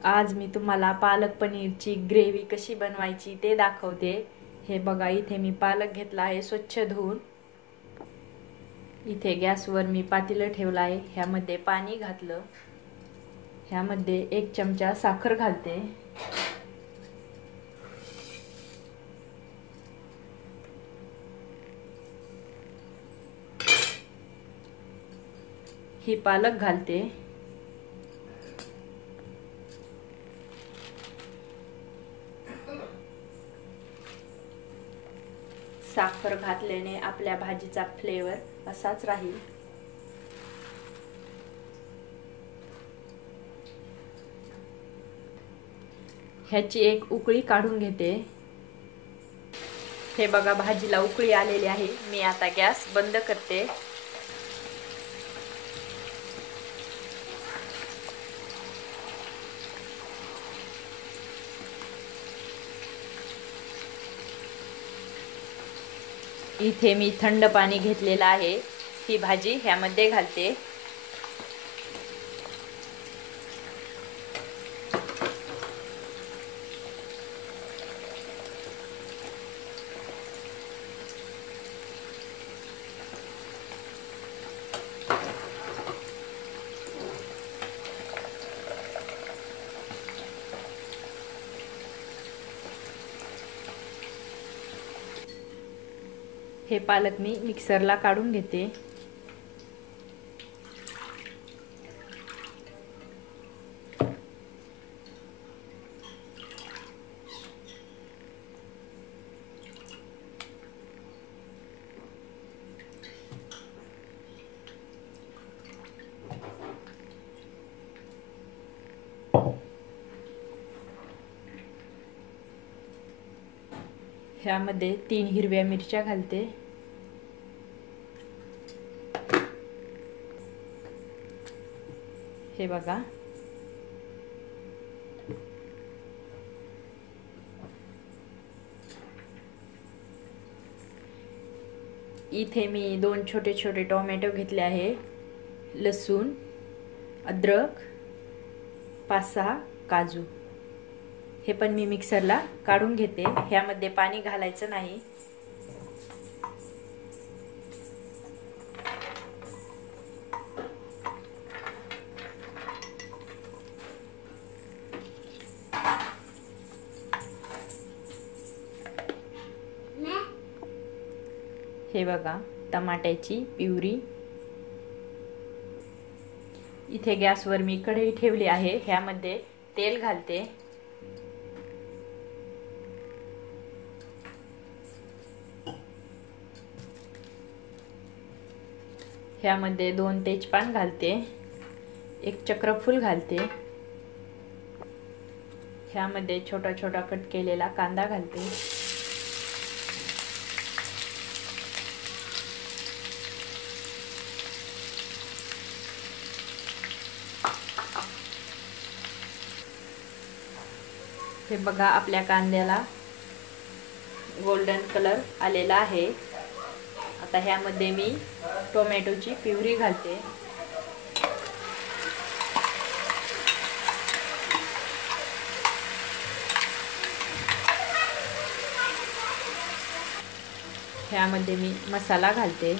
आज मी तुम्हाला पालक पनीरची ग्रेव्ही कशी बनवायची ते दाखवते। हे बघा, इथे मी पालक घेतला आहे स्वच्छ धुवून। इथे गॅसवर मी पातेलं ठेवलं आहे, ह्यामध्ये पाणी घातलं। ह्यामध्ये 1 चमचा साखर घालते। ही पालक घालते। साखर घातल्याने आपल्या भाजीचा फ्लेवर असाच राहील। ह्याची एक उकळी काढून घेते। हे बघा, भाजीला उकळी आलेली आहे। मी आता गॅस बंद करते। इथे मी थंड पाणी घेतलेलं आहे। ही भाजी ह्यामध्ये घालते। हे पालक मी मिक्सरला काढून घेते। ह्यामध्ये 3 हिरव्या मिरच्या घालते। हे बघा, इथे मी 2 छोटे छोटे टोमॅटो घेतले आहे। लसूण, अद्रक, 5-6 काजू हे पण मी मिक्सरला काढून घेते। ह्यामध्ये पाणी घालायचं नाही। हे बघा, टमाट्याची प्युरी। इथे गॅसवर मी कढई ठेवली आहे, ह्यामध्ये तेल घालते। ह्यामध्ये 2 तेजपान घालते, 1 चक्रफूल घालते। ह्यामध्ये छोटा छोटा कट केलेला कांदा घालते। हे बघा, आपल्या कांद्याला गोल्डन कलर आलेला आहे। आता ह्यामध्ये मी टोमॅटोची प्युरी घालते। ह्यामध्ये मी मसाला घालते।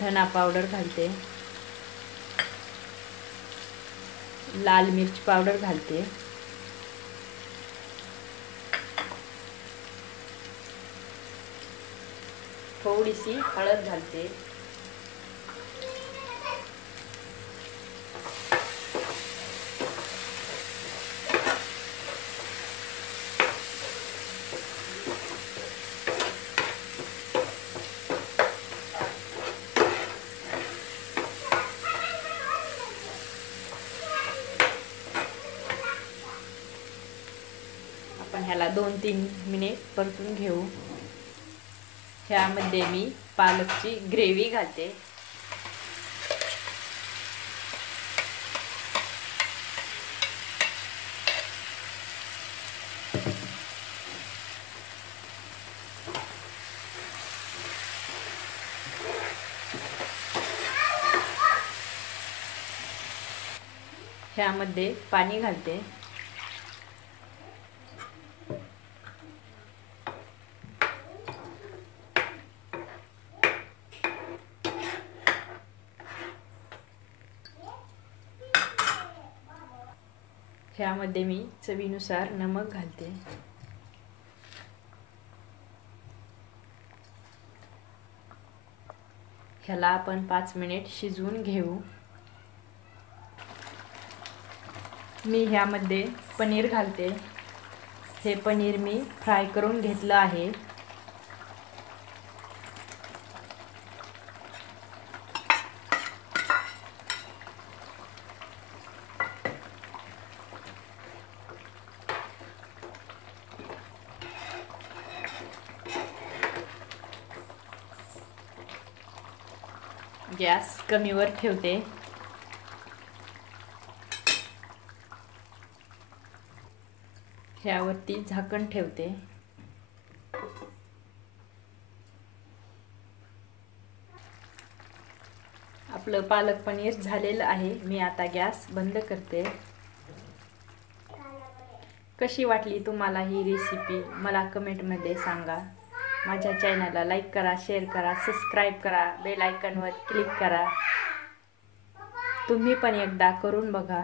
धना पावडर घालते, लाल मिर्च पावडर घालते, थोडीशी हळद घालते। आपण ह्याला 2-3 मिनिट परतून घेऊ। ह्यामध्ये मी पालकची ग्रेव्ही घालते। ह्यामध्ये पाणी घालते. ह्यामध्ये मी चवीनुसार नमक घालते. ह्याला आपण 5 मिनिट शिजवून घेऊ. मी ह्यामध्ये पनीर घालते. हे पनीर मी फ्राय करून घेतलं आहे. गॅस कमीवर ठेवते. ह्यावरती झाकण ठेवते. आपलं पालक पनीर झालेलं आहे. मी आता गॅस बंद करते. कशी वाटली तुम्हाला ही रेसिपी मला कमेंटमध्ये सांगा. माझ्या चॅनलला लाईक करा, शेअर करा, सबस्क्राईब करा, बेल आयकॉनवर क्लिक करा. तुम्ही पण एकदा करून बघा.